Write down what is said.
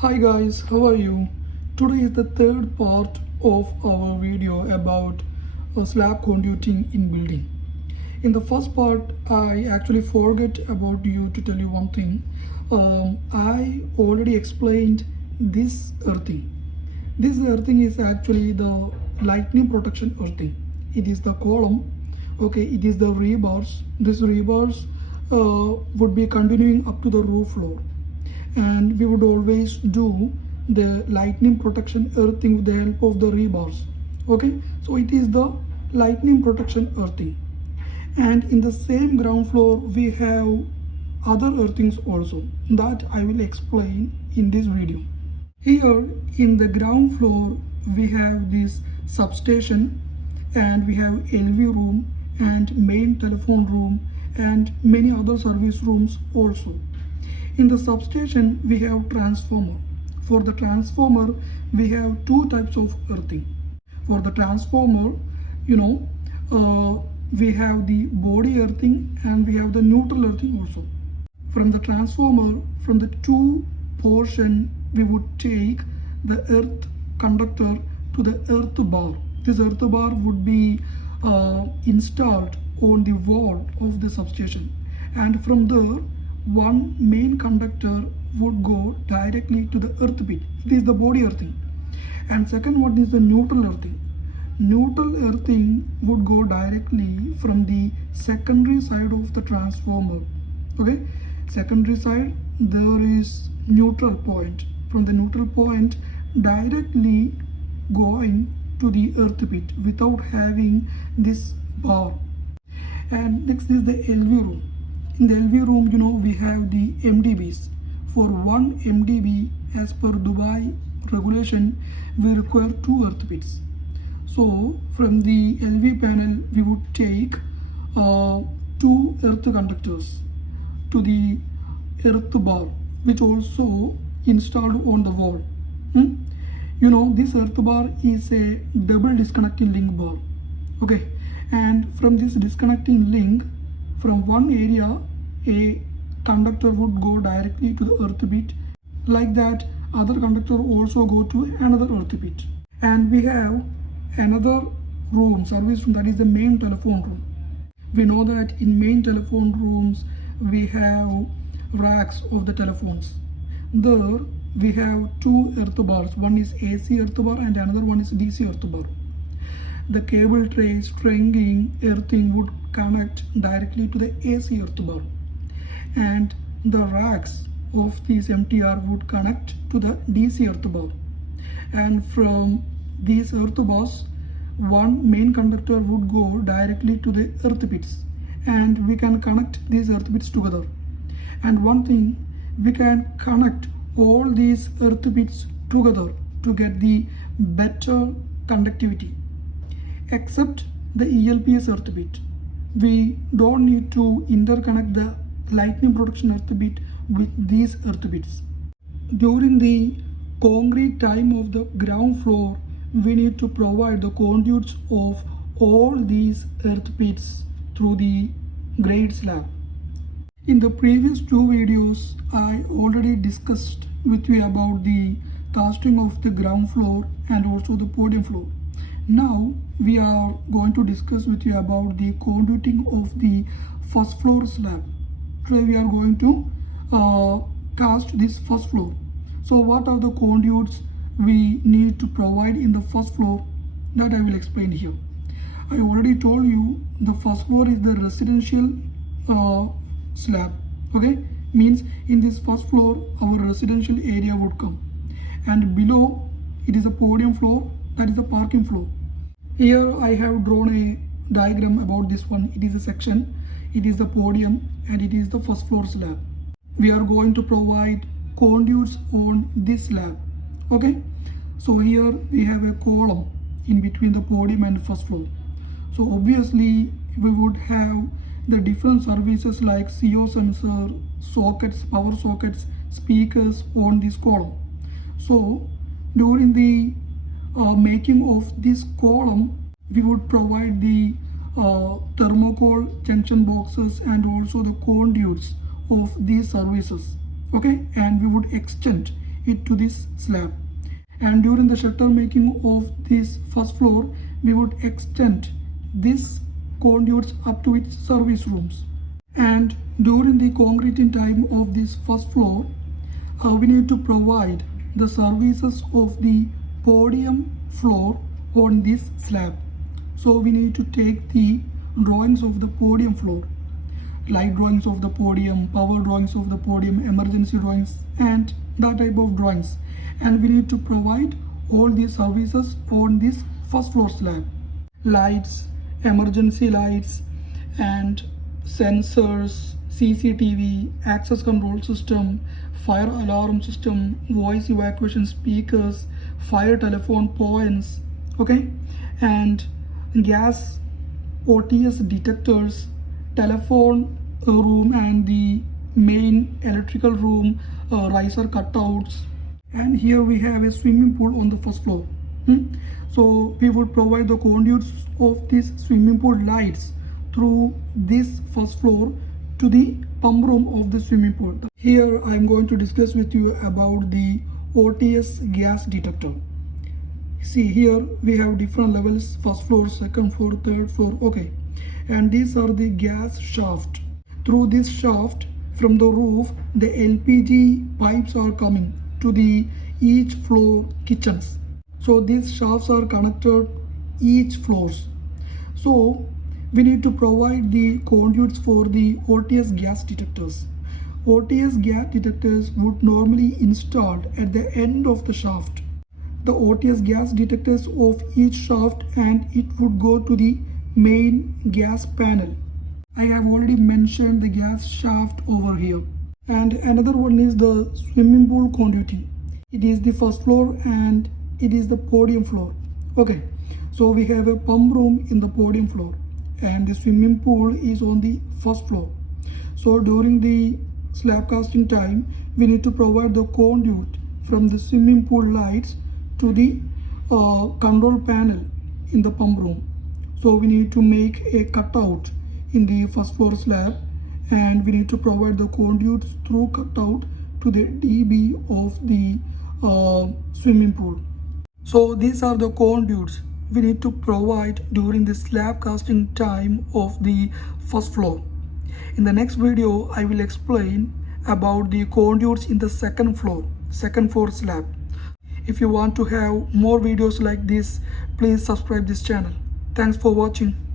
Hi guys, how are you? Today is the third part of our video about slab conduiting in building. In the first part, I actually forgot about you to tell you one thing. I already explained this earthing. This earthing is actually the lightning protection earthing. It is the column, okay, it is the rebars. This rebars would be continuing up to the roof floor, and we would always do the lightning protection earthing with the help of the rebars. Okay, so it is the lightning protection earthing, and in the same ground floor we have other earthings also that I will explain in this video. Here in the ground floor we have this substation, and we have LV room and main telephone room and many other service rooms also. In the substation we have transformer. For the transformer we have two types of earthing. For the transformer, we have the body earthing and we have the neutral earthing also. From the transformer, from the two portion, we would take the earth conductor to the earth bar. This earth bar would be installed on the wall of the substation, and from there one main conductor would go directly to the earth pit. It is the body earthing. And second one is the neutral earthing. Neutral earthing would go directly from the secondary side of the transformer. Okay, secondary side there is neutral point. From the neutral point directly going to the earth pit without having this bar. And next is the LV room. In the LV room, we have the MDBs. For 1 MDB, as per Dubai regulation, we require 2 earth pits. So from the LV panel, we would take 2 earth conductors to the earth bar, which also installed on the wall. This earth bar is a double disconnecting link bar. Okay, and from this disconnecting link, from one area a conductor would go directly to the earth pit. Like that, other conductor also go to another earth pit. And we have another room, service room, that is the main telephone room. We know that in main telephone rooms we have racks of the telephones. There we have 2 earth bars. One is AC earth bar and another one is DC earth bar. The cable tray, stringing, earthing would connect directly to the AC earth bar, and the racks of these MTR would connect to the DC earth bar. And from these earth bars, one main conductor would go directly to the earth pits, and we can connect these earth pits together. And one thing, we can connect all these earth pits together to get the better conductivity. Except the ELPS earth pit, we don't need to interconnect the lightning protection earth pit with these earth pits. During the concrete time of the ground floor, we need to provide the conduits of all these earth pits through the grade slab. In the previous 2 videos, I already discussed with you about the casting of the ground floor and also the podium floor. Now we are going to discuss with you about the conduiting of the first floor slab. Today we are going to cast this first floor. So what are the conduits we need to provide in the first floor? That I will explain here. I already told you the first floor is the residential slab. Okay, means in this first floor our residential area would come, and below it is a podium floor, that is the parking floor. Here I have drawn a diagram about this one. It is a section, it is the podium, and it is the first floor slab. We are going to provide conduits on this slab. Okay, so here we have a column in between the podium and first floor. So obviously we would have the different services like CO sensor, sockets, power sockets, speakers on this column. So during the making of this column, we would provide the thermocol junction boxes and also the conduits of these services. Okay, and we would extend it to this slab. And during the shutter making of this first floor, we would extend this conduits up to its service rooms. And during the concreting time of this first floor, we need to provide the services of the podium floor on this slab. So we need to take the drawings of the podium floor, light drawings of the podium, power drawings of the podium, emergency drawings, and that type of drawings, and we need to provide all these services on this first floor slab. Lights, emergency lights, and sensors, CCTV, access control system, fire alarm system, voice evacuation speakers, fire telephone points, okay, and gas OTS detectors, telephone room, and the main electrical room, riser cutouts. And here we have a swimming pool on the first floor. So we would provide the conduits of this swimming pool lights through this first floor to the pump room of the swimming pool. Here I am going to discuss with you about the OTS gas detector. See, here we have different levels: first floor, second floor, third floor, okay, and these are the gas shaft. Through this shaft from the roof, the LPG pipes are coming to the each floor kitchens. So these shafts are connected each floors. So we need to provide the conduits for the OTS gas detectors. OTS gas detectors would normally installed at the end of the shaft. The OTS gas detectors of each shaft, and it would go to the main gas panel. I have already mentioned the gas shaft over here. And another one is the swimming pool conduiting. It is the first floor and it is the podium floor. Okay, so we have a pump room in the podium floor and the swimming pool is on the first floor. So during the slab casting time, we need to provide the conduit from the swimming pool lights to the control panel in the pump room. So we need to make a cutout in the first floor slab, and we need to provide the conduits through cutout to the DB of the swimming pool. So these are the conduits we need to provide during the slab casting time of the first floor. In the next video, I will explain about the conduits in the second floor slab. If you want to have more videos like this, please subscribe this channel. Thanks for watching.